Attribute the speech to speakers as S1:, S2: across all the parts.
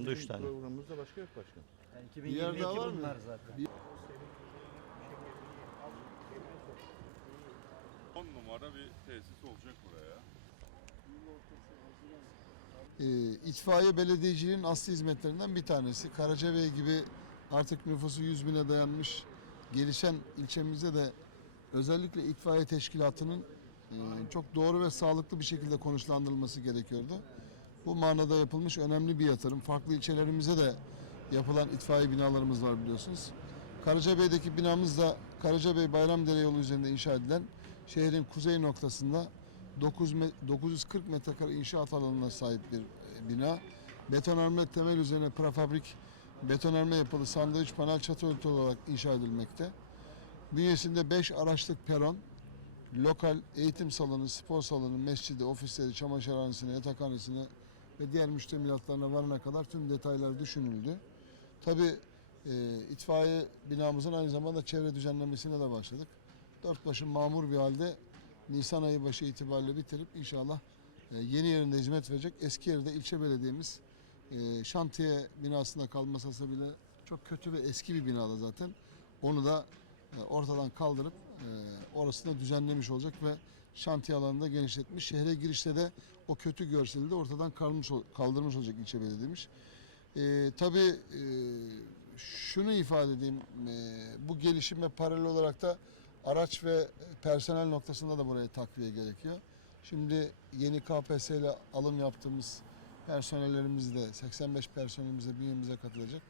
S1: anda 3 tane.
S2: Programımızda başka yok başkanım.
S3: Yani
S2: Bir yer
S3: 2022
S2: daha var mı?
S3: bunlar zaten.
S2: Bir-
S4: 10 numara bir tesis olacak buraya.
S5: e, itfaiye belediyeciliğin asli hizmetlerinden bir tanesi. Karacabey gibi artık nüfusu 100 bine dayanmış gelişen ilçemizde de özellikle itfaiye teşkilatının e, çok doğru ve sağlıklı bir şekilde konuşlandırılması gerekiyordu. Bu manada yapılmış önemli bir yatırım. Farklı ilçelerimize de yapılan itfaiye binalarımız var biliyorsunuz. Karacabey'deki binamız da Karacabey Bayramdere yolu üzerinde inşa edilen şehrin kuzey noktasında 9 me- 940 metrekare inşaat alanına sahip bir e, bina. Betonarme temel üzerine prefabrik betonarme yapılı sandviç panel çatı örtü olarak inşa edilmekte. Bünyesinde 5 araçlık peron, lokal eğitim salonu, spor salonu, mescidi, ofisleri, çamaşırhanesine, yatakhanesine ve diğer müştemilatlarına varana kadar tüm detaylar düşünüldü. Tabi itfaiye binamızın aynı zamanda çevre düzenlemesine de başladık. Dört başı mamur bir halde Nisan ayı başı itibariyle bitirip inşallah e, yeni yerinde hizmet verecek. Eski yerde ilçe belediyemiz e, şantiye binasında kalması bile çok kötü ve eski bir binada zaten. Onu da e, ortadan kaldırıp e, orasını düzenlemiş olacak ve şantiye alanında genişletmiş. Şehre girişte de o kötü görseli de ortadan kaldırmış, ol- kaldırmış olacak ilçe belediyemiz. E, tabii e, şunu ifade edeyim, e, bu gelişime paralel olarak da araç ve personel noktasında da buraya takviye gerekiyor. Şimdi yeni KPSS ile alım yaptığımız personellerimiz de 85 personelimiz de bünyemize katılacak.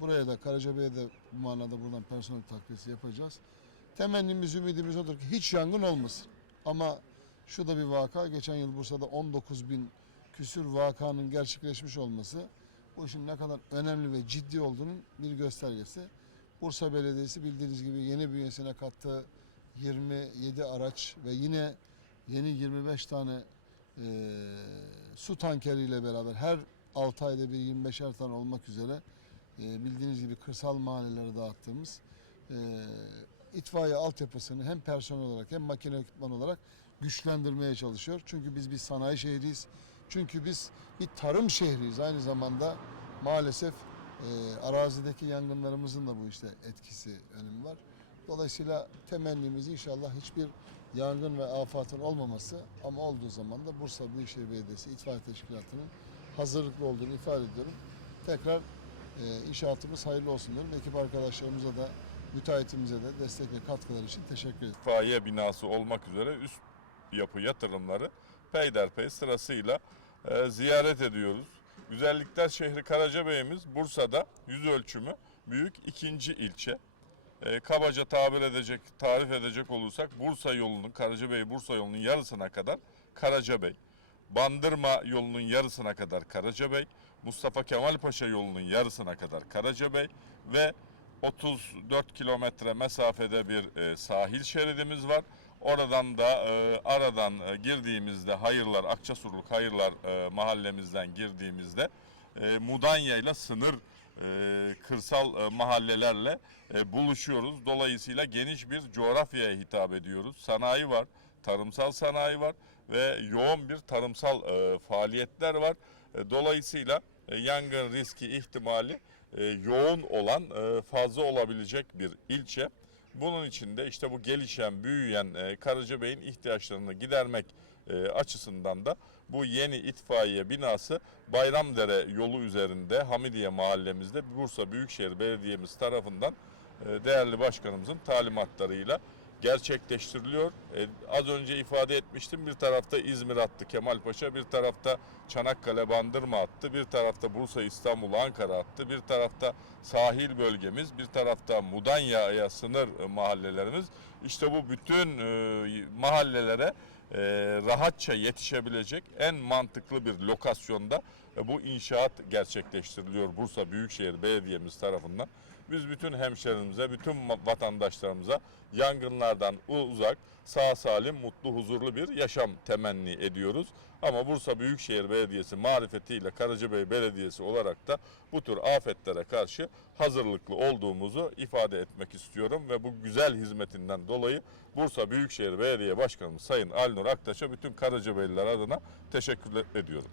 S5: Buraya da Karacabey'e de bu manada buradan personel takviyesi yapacağız. Temennimiz, ümidimiz odur ki hiç yangın olmasın. Ama şu da bir vaka, geçen yıl Bursa'da 19 bin küsür vakanın gerçekleşmiş olması bu işin ne kadar önemli ve ciddi olduğunun bir göstergesi. Bursa Belediyesi bildiğiniz gibi yeni bünyesine kattığı 27 araç ve yine yeni 25 tane e, su tankeriyle beraber her 6 ayda bir 25'er tane olmak üzere e, bildiğiniz gibi kırsal mahallelere dağıttığımız e, itfaiye altyapısını hem personel olarak hem makine ekipman olarak güçlendirmeye çalışıyor. Çünkü biz bir sanayi şehriyiz. Çünkü biz bir tarım şehriyiz. Aynı zamanda maalesef e, arazideki yangınlarımızın da bu işte etkisi önemi var. Dolayısıyla temennimiz inşallah hiçbir yangın ve afatın olmaması ama olduğu zaman da Bursa Büyükşehir Belediyesi İtfaiye Teşkilatı'nın hazırlıklı olduğunu ifade ediyorum. Tekrar e, inşaatımız hayırlı olsun diyorum. Ekip arkadaşlarımıza da müteahhitimize de destek ve katkıları için teşekkür ederim.
S4: İtfaiye binası olmak üzere üst yapı yatırımları peyderpey sırasıyla e, ziyaret ediyoruz. Güzellikler şehri Karacabey'imiz Bursa'da yüz ölçümü büyük ikinci ilçe. E, kabaca tabir edecek, tarif edecek olursak Bursa yolunun, Karacabey Bursa yolunun yarısına kadar Karacabey. Bandırma yolunun yarısına kadar Karacabey, Mustafa Kemal Paşa yolunun yarısına kadar Karacabey ve 34 kilometre mesafede bir e, sahil şeridimiz var. Oradan da e, aradan e, girdiğimizde Hayırlar, Akçasurluk Hayırlar e, mahallemizden girdiğimizde e, Mudanya ile sınır e, kırsal e, mahallelerle e, buluşuyoruz. Dolayısıyla geniş bir coğrafyaya hitap ediyoruz. Sanayi var, tarımsal sanayi var ve yoğun bir tarımsal e, faaliyetler var. E, dolayısıyla e, yangın riski ihtimali e, yoğun olan e, fazla olabilecek bir ilçe. Bunun için de işte bu gelişen, büyüyen e, Karacabey'in ihtiyaçlarını gidermek açısından da bu yeni itfaiye binası Bayramdere yolu üzerinde Hamidiye mahallemizde Bursa Büyükşehir Belediye'miz tarafından değerli başkanımızın talimatlarıyla gerçekleştiriliyor. E, az önce ifade etmiştim bir tarafta İzmir attı Kemal Paşa, bir tarafta Çanakkale Bandırma attı, bir tarafta Bursa İstanbul Ankara attı, bir tarafta sahil bölgemiz, bir tarafta Mudanya'ya sınır e, mahallelerimiz. İşte bu bütün e, mahallelere e, rahatça yetişebilecek en mantıklı bir lokasyonda e, bu inşaat gerçekleştiriliyor Bursa Büyükşehir Belediye'miz tarafından. Biz bütün hemşerimize, bütün vatandaşlarımıza yangınlardan uzak, sağ salim, mutlu, huzurlu bir yaşam temenni ediyoruz. Ama Bursa Büyükşehir Belediyesi marifetiyle Karacabey Belediyesi olarak da bu tür afetlere karşı hazırlıklı olduğumuzu ifade etmek istiyorum ve bu güzel hizmetinden dolayı Bursa Büyükşehir Belediye Başkanımız Sayın Alnur Aktaş'a bütün Karacabeyliler adına teşekkür ediyorum.